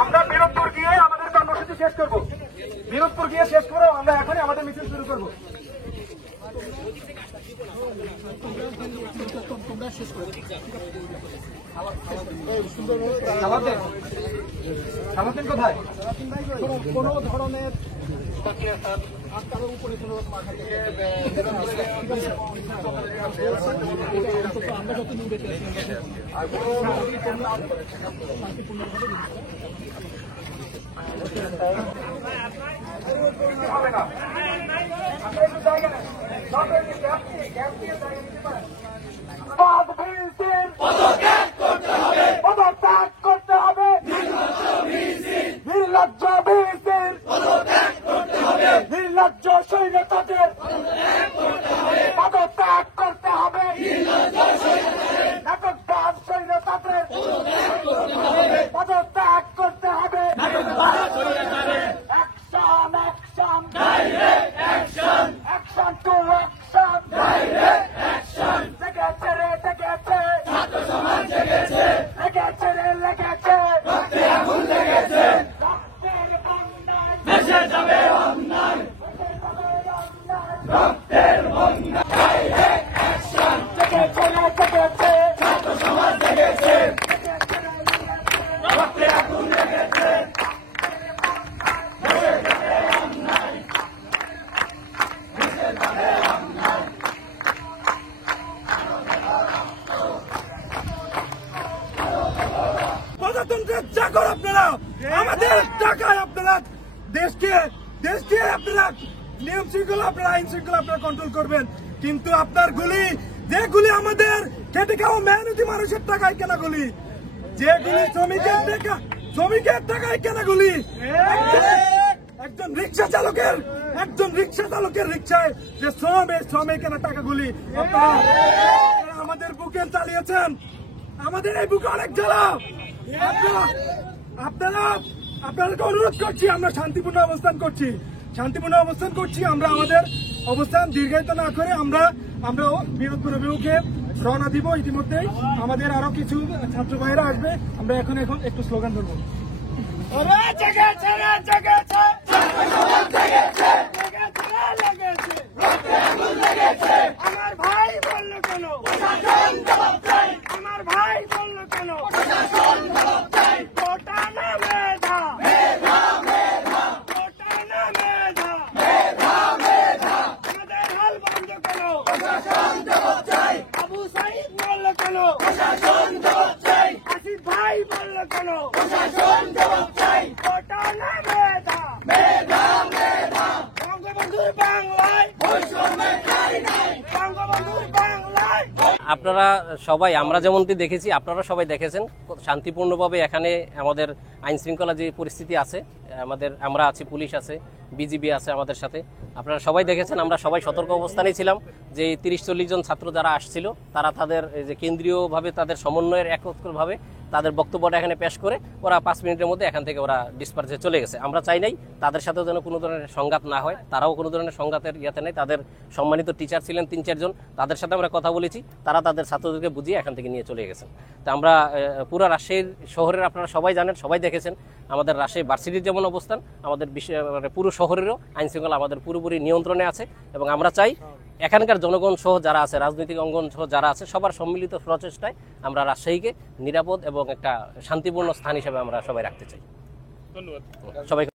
আমরা বিরোধপুর গিয়ে আমাদের কর্মসূচি শেষ করবো। বিরোধপুর গিয়ে শেষ করে আমরা এখনই আমাদের মিছিল শুরু করবো। সালাদিন কোথায়? কোন ধরনের উপরে কোন আমরা যত হবে না পদত্যাগ করতে হবে, নির্লজ্জ বিএনপির নির্লজ্জ স্বৈরতন্ত্রের পদত্যাগ করতে হবে, নাটকবাজ স্বৈরতন্ত্রের পদত্যাগ করতে হবে। Action action action action to action লেগেছে রে লেগেছে ছাত্র সমাজ জেগেছে লেগেছে রে লেগেছে রক্তে আগুন লেগেছে রক্তের বন্যায় ভেসে যাবে অন্যায় রক্তের বন্যায় ডাইরেক্ট অ্যাকশন লেগেছে রে লেগেছে ছাত্র সমাজ জেগেছে রক্তে আগুন লেগেছে প্রজাতন্ত্রের চাকর আপনারা, আমাদের টাকায় আপনারা দেশকে আপনারা নিয়ম শৃঙ্খলা আপনারা আইন শৃঙ্খলা আপনারা কন্ট্রোল করবেন, কিন্তু আপনার গুলি যে গুলি আমাদের খেটে খাওয়া মেহনতি মানুষের টাকায় কেনা গুলি, যে গুলি শ্রমিকের টাকায় কেনা গুলি, একজন রিক্সা চালকের রিক্সায় যে শ্রমে কেনা টাকাগুলি আপনারা আমাদের বুকে চালিয়েছেন। আমাদের এই বুকে অনেক জ্বালা। আপনাদেরকে অনুরোধ করছি, আমরা শান্তিপূর্ণ অবস্থান করছি। আমরা আমাদের অবস্থান দীর্ঘায়িত না করে আমরা বিরোধপুর অভিমুখে রওনা দিব। ইতিমধ্যেই আমাদের আরো কিছু ছাত্র ভাইরা আসবে, আমরা এখন একটু স্লোগান ধরবো। আমার ভাই বললো কেন, আমার ভাই বললো কেন, কোটা না মেধা, কোটা না মেধা, আমাদের হাল বন্ধ কেন, আবু সাইদ বললো কেন, আসিফ ভাই বললো কেন, কোটা না মেধা, বঙ্গবন্ধুর বাংলায় বঙ্গবন্ধুর বাংলায়। আপনারা সবাই, আমরা যেমনটি দেখেছি আপনারা সবাই দেখেছেন শান্তিপূর্ণভাবে এখানে আমাদের আইন শৃঙ্খলা যে পরিস্থিতি আছে, আমরা আছি, পুলিশ আছে, বিজিবি আছে আমাদের সাথে, আপনারা সবাই দেখেছেন। আমরা সবাই সতর্ক অবস্থানে ছিলাম যে 30-40 জন ছাত্র যারা আসছিল তারা তাদের যে কেন্দ্রীয়ভাবে তাদের সমন্বয়ের একত্রভাবে তাদের বক্তব্যটা এখানে পেশ করে ওরা 5 মিনিটের মধ্যে এখান থেকে ওরা ডিসপার্সে চলে গেছে। আমরা চাই নাই তাদের সাথেও যেন কোনো ধরনের সংঘাত না হয়, তারাও কোনো ধরনের সংঘাতের ইয়াতে নেই। তাদের সম্মানিত টিচার ছিলেন 3-4 জন, তাদের সাথে আমরা কথা বলেছি, তারা তাদের ছাত্রদেরকে বুঝিয়ে এখান থেকে নিয়ে চলে গেছেন। তো আমরা পুরো রাজশাহী শহরের, আপনারা সবাই জানেন, সবাই দেখেছেন আমাদের রাজশাহী ভার্সিটির যেমন অবস্থান, আমাদের পুরো শহরেরও আইন শৃঙ্খলা আমাদের পুরোপুরি নিয়ন্ত্রণে আছে। এবং আমরা চাই এখানকার জনগণ সহ যারা আছে, রাজনৈতিক অঙ্গন সহ যারা আছে, সবার সম্মিলিত প্রচেষ্টায় আমরা রাজশাহীকে নিরাপদ এবং একটা শান্তিপূর্ণ স্থান হিসেবে আমরা সবাই রাখতে চাই। ধন্যবাদ সবাই।